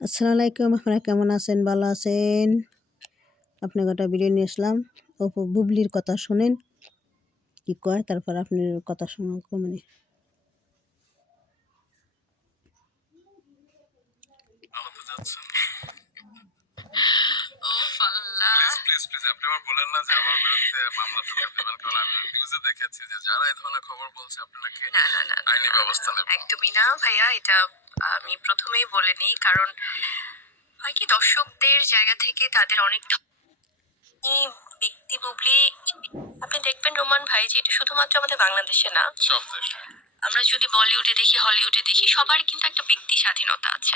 আসসালামু আলাইকুম। আপনারা কেমন আছেন? ভালো আছেন? আপনাকে একটা ভিডিও নিয়ে আসলাম। অপু বুবলির কথা শোনেন কি কয়, তারপর আপনার কথা শোনা কমনি। আহত যাচ্ছেন। ওফ আল্লাহ! প্লিজ প্লিজ আপনি আমার বলেন না যে আমার বিরুদ্ধে মামলা ঠুকে দেবেন, কারণ আমি নিউজে দেখেছি যে যারা এই ধরনের খবর বলছে আপনি নাকি না আইনি ব্যবস্থা নেবেন। একদমই না ভাইয়া, এটা আমি প্রথমেই বলে নিই, কারণ হয় কি দর্শকদের জায়গা থেকে তাদের অনেক ব্যক্তি বুবলি আপনি দেখবেন রোমান ভাই যে এটা শুধুমাত্র আমাদের বাংলাদেশে না, সব দেশে। আমরা যদি বলিউডে দেখি, হলিউডে দেখি, সবার কিন্তু একটা ব্যক্তি স্বাধীনতা আছে।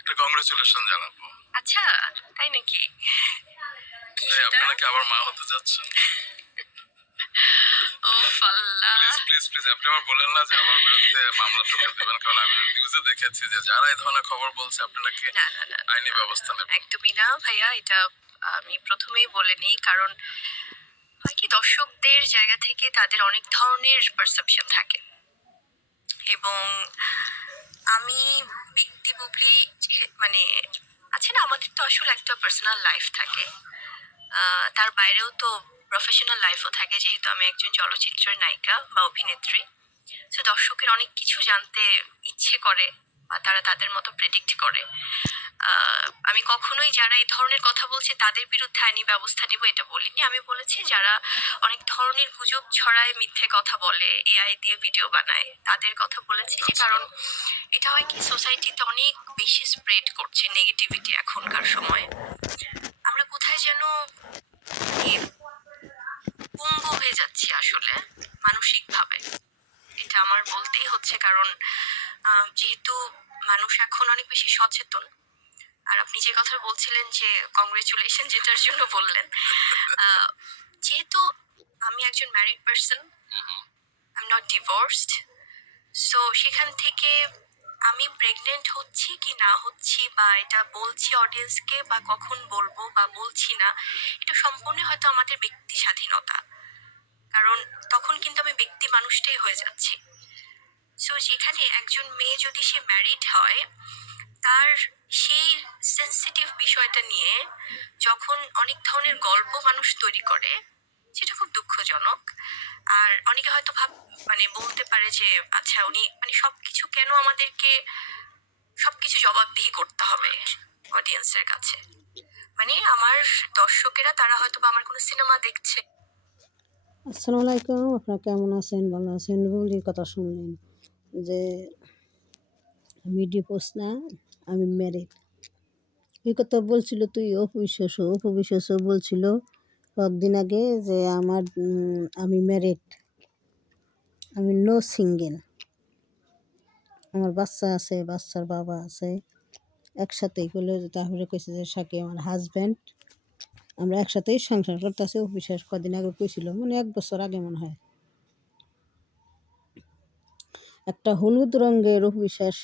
একটা কংগ্রেচুলেশন জানাবো। আচ্ছা, তাই নাকি? কি সেটা? আপনারা কি আবার মা হতে যাচ্ছেন? ওফ আল্লাহ! প্লিজ প্লিজ আপনি আমার বলেন না যে আমার বিরুদ্ধে মামলা ঠুকে দেবেন, কারণ আমি নিউজে দেখেছি যে যারা এই ধরনের খবর বলছে আপনি নাকি না আইনি ব্যবস্থা নেবেন। একদমই না ভাইয়া, এটা আমি প্রথমেই বলে নিই, কারণ হয় কি দর্শকদের জায়গা থেকে তাদের অনেক ধরনের পারসেপশন থাকে, এবং আমি ব্যক্তি বুবলি মানে আছে না, আমাদের তো আসলে একটা পার্সোনাল লাইফ থাকে, তার বাইরেও তো প্রফেশনাল লাইফও থাকে, যেহেতু আমি একজন চলচ্চিত্রের নায়িকা বা অভিনেত্রী। তো দর্শকের অনেক কিছু জানতে ইচ্ছে করে বা তারা তাদের মতো প্রেডিক্ট করে। আমি কখনোই যারা এই ধরনের কথা বলছে তাদের বিরুদ্ধে আইনি ব্যবস্থা নিব এটা বলিনি। আমি বলেছি যারা অনেক ধরনের গুজব ছড়ায়, মিথ্যে কথা বলে, এআই দিয়ে ভিডিও বানায়, তাদের কথা বলেছি। যে কারণ এটা হয় কি সোসাইটিতে অনেক বেশি স্প্রেড করছে নেগেটিভিটি এখনকার সময়ে। আমরা কোথায় যেন পঙ্গু হয়ে যাচ্ছি আসলে মানসিকভাবে, এটা আমার বলতেই হচ্ছে, কারণ যেহেতু মানুষ এখন অনেক বেশি সচেতন। আর আপনি যে কথা বলছিলেন যে কংগ্রেচুলেশন যেটার জন্য বললেন, যেহেতু আমি একজন married person, I am not divorced, so সেখান থেকে আমি প্রেগনেন্ট হচ্ছি কি না হচ্ছি বা এটা বলছি অডিয়েন্সকে বা কখন বলবো বা বলছি না, এটা সম্পূর্ণ হয়তো আমাদের ব্যক্তি স্বাধীনতা, কারণ তখন কিন্তু আমি ব্যক্তি মানুষটাই হয়ে যাচ্ছি। সো যেখানে একজন মেয়ে যদি সে ম্যারিড হয়, তার সেই সেন্সিটিভ বিষয়টা নিয়ে যখন অনেক ধরনের গল্প মানুষ তৈরি করে, সেটা খুব দুঃখজনক। আর অনেকে হয়তো বলতে পারে যে আচ্ছা উনি সবকিছু কেন আমাদেরকে সবকিছু জবাবদিহি করতে হবে অডিয়েন্সের কাছে। আমার দর্শকেরা তারা হয়তো বা আমার কোনো সিনেমা দেখছে। আসসালামু আলাইকুম। আপনারা কেমন আছেন? ভালো আছেন? বুবলির কথা শুনলেন যে আমি ডিভোর্স না, আমি ম্যারিড। এই কথা বলছিল তুই অপু বিশ্বাস বলছিল কয়েকদিন আগে যে আমি ম্যারিড, আমি নো সিঙ্গেল, আমার বাচ্চা আছে, বাচ্চার বাবা আছে, একসাথেই করলে। তারপরে কইছে যে সাকি আমার হাজব্যান্ড, আমরা একসাথেই সংসার করতেছি। অফিসের কদিন আগে কইছিল, 1 বছর আগে মনে হয়, একটা হলুদ রঙের অফিসের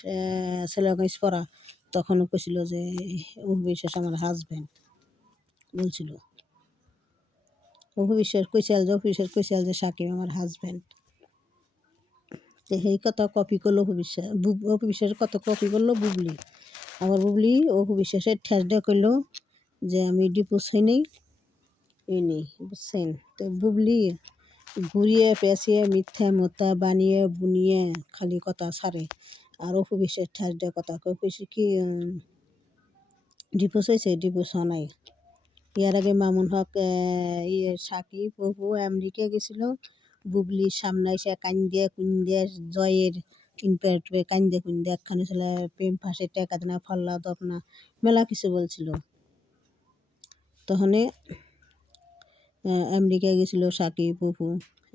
ছেলেগাইজ পরা, তখনও কইছিল যে অফিসের আমার হাজব্যান্ড বলছিল। অফিসের কইছিল যে সাকিব আমার হাজব্যান্ড। সেই কথা কপি করলো অফিসের কথা কপি করলো বুবলি। আবার বুবলি অফিসের ঠেস দিয়ে কইলো যে আমি ডিভোর্স হই নাই, এই নেই, বুঝছেন? তো বুবলি ঘুরিয়ে পেঁচিয়ে মিথ্যা মতা বানিয়ে বুনিয়ে খালি কথা ছাড়ে, আর অফিসের ঠেস দিয়ে কথা কই। কইছি কি ডিভোর্স হয়েছে? ডিভোর্স হওয়া নাই। ইয়ার আগে মামুন হক সাকিব অপু আমেরিকা গেছিল, বুবলির সামনে এসে কান্দিয়া জয়ের ইনপ্যাক্ট কান্দে একখানে ছেলে প্রেম ফাঁসে টেকা দেনা ফল্লা দপনা মেলা কিছু বলছিল। তখন আমেরিকা গেছিল সাকিব অপু,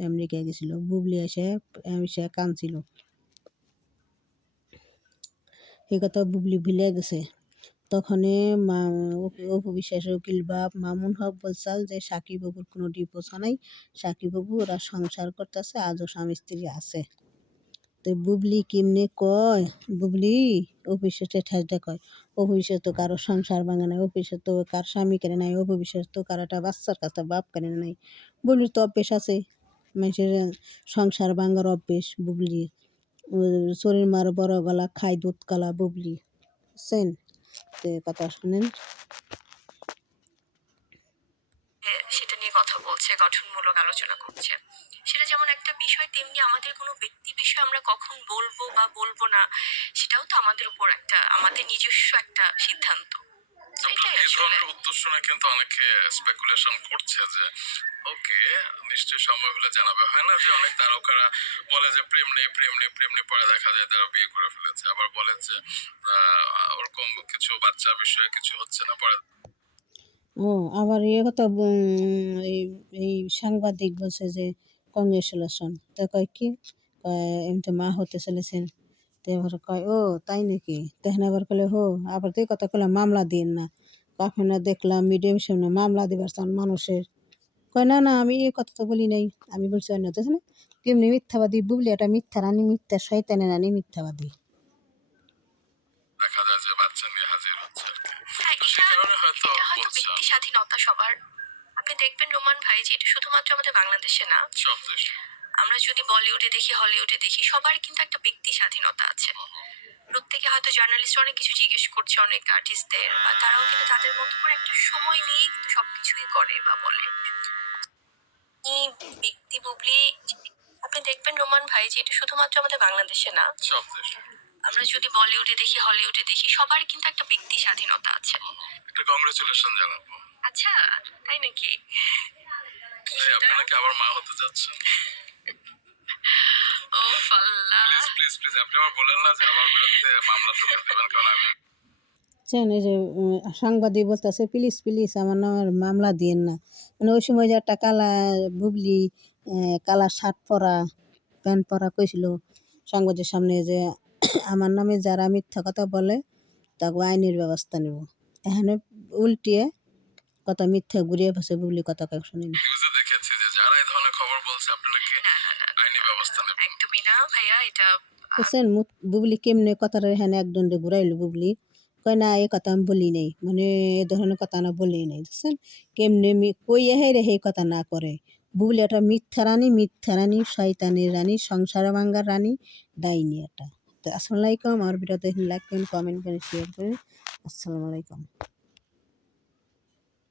আমেরিকা গেছিল, বুবলি এসে কাঁদছিল। এই কথা বুবলি ভুলে গেছে। তখন অপু বিশ্বাসের উকিল বাপ মামুন হক বলছাল যে সাকিব বাবুর কোনো ডিভোর্স নাই, সাকিব বাবু ওরা সংসার করতেছে, আজও স্বামী স্ত্রী আছে। তো বুবলি কেমনে কয়, বুবলি অফিসে ঠেসটা কয় অফিসে তো কারো সংসার ভাঙে নাই, অফিসে তো কার স্বামী কেনে নাই, অফিসে তো কারো একটা বাচ্চার কাছে বাপ কেনে নাই। বুবলির তো অভ্যেস আছে, মানুষের সংসার ভাঙার অভ্যেস বুবলি। শরীর মার বড় গলা খায় দুধ কলা বুবলি, বুঝছেন? কথা শোনেন। সেটা নিয়ে কথা বলছে, গঠনমূলক আলোচনা করছে। সেটা যেমন একটা বিষয়, তেমনি আমাদের কোনো ব্যক্তি বিষয় আমরা কখন বলবো বা বলবো না, সেটাও তো আমাদের উপর একটা, আমাদের নিজস্ব একটা সিদ্ধান্ত। আপনার এটাই এই আসলে। ধরনের উত্তর শুনে কিন্তু অনেকে স্পেকুলেশন করছে যে ওকে, নিশ্চয়ই সময় হলে জানাবে। হয় না যে অনেক তারকারা বলে যে প্রেম নেই, প্রেম নেই, প্রেম নেই, পরে দেখা যায় তারা বিয়ে করে ফেলেছে। আবার বলে যে ওরকম কিছু বাচ্চার বিষয়ে কিছু হচ্ছে না, পরে ও আবার কথা এই এই সাংবাদিক বলছে যে কংগ্রেচুলেশন। তো কয় কি? এমনি তো মা হতে চলেছেন। তো এবার কয়, ও তাই নাকি? তখন আবার কইলে, হো আবার তো এই কথা কইলাম মামলা দিয়েন না। কখন না দেখলাম মিডিয়ার সামনে মামলা দিবার চান মানুষের। কয়, না, না আমি এই কথা তো বলি নাই। আমি বলছি অন্য তো না। কেমনি মিথ্যাবাদী বুবলি, একটা মিথ্যা রানী, মিথ্যা শয়তানের রানী, মিথ্যাবাদী। দেখা যায় যে বাচ্চা নিয়ে হাজির হচ্ছে আর কি। হ্যাঁ, তো সেই কারণে হয়তো এটা হয়তো বলছে। ব্যক্তি স্বাধীনতা সবার। আপনি দেখবেন রোমান ভাই যে এটা শুধুমাত্র আমাদের বাংলাদেশে না, সব দেশে আমরা যদি বলিউডে দেখি, হলিউডে দেখি, সবার কিন্তু একটা ব্যক্তি স্বাধীনতা আছে। প্রত্যেকে হয়তো জার্নালিস্ট অনেক কিছু জিজ্ঞেস করছে অনেক আর্টিস্টদের, বা তারাও কিন্তু তাদের মতো করে একটা সময় নিয়ে কিন্তু সবকিছুই করে বা বলে। এই ব্যক্তি বুবলি, আপনি দেখবেন রোমান ভাই যে এটা শুধুমাত্র আমাদের বাংলাদেশে না, সব দেশে আমরা যদি বলিউডে দেখি, হলিউডে দেখি, সবার কিন্তু একটা ব্যক্তি স্বাধীনতা আছে। একটা কংগ্রেচুলেশন জানাবো। আচ্ছা, তাই নাকি? কি এই সেটা? আপনারা কি আবার মা হতে যাচ্ছেন? ও আল্লাহ। প্লিজ প্লিজ প্লিজ, আপনি আবার বলেন না যে আমার বিরুদ্ধে মামলা ঠুকে দেবেন, কারণ আমি বুঝছেন? এই যে সাংবাদিক বলতেছে, প্লিজ প্লিজ আমার নামে মামলা দিয়েন না। মানে ওই সময় যে একটা কালা বুবলি কালা শার্ট পরা প্যান্ট পরা কইছিল সাংবাদিকের সামনে যে আমার নামে যারা মিথ্যা কথা বলে তাকে আইনের ব্যবস্থা নেব। এখানে উল্টিয়ে কথা মিথ্যা ঘুরিয়ে ফেসে বুবলি কথা কেউ শুনেনি। নিউজে দেখেছি যে যারা এই ধরনের খবর বলছে আপনি নাকি না না না, আইনি ব্যবস্থা নেবেন। একদমই না ভাইয়া, এটা বুঝছেন? বুবলি কেমনে কথাটা এখানে একদণ্ডে ঘুরাইলো বুবলি। কয়, না এই কথা আমি বলি নাই। মানে এ ধরনের কথা না বলি নাই। বুঝছেন? কেমনে কইয়া হেরে সেই কথা না করে। বুবলি একটা মিথ্যা রানী, শয়তানের রানী, সংসার ভাঙ্গার রানী, ডাইনি একটা। তো আসসালামু আলাইকুম। আমার ভিডিওতে লাইক করেন, কমেন্ট করেন, শেয়ার করেন। আসসালামু আলাইকুম।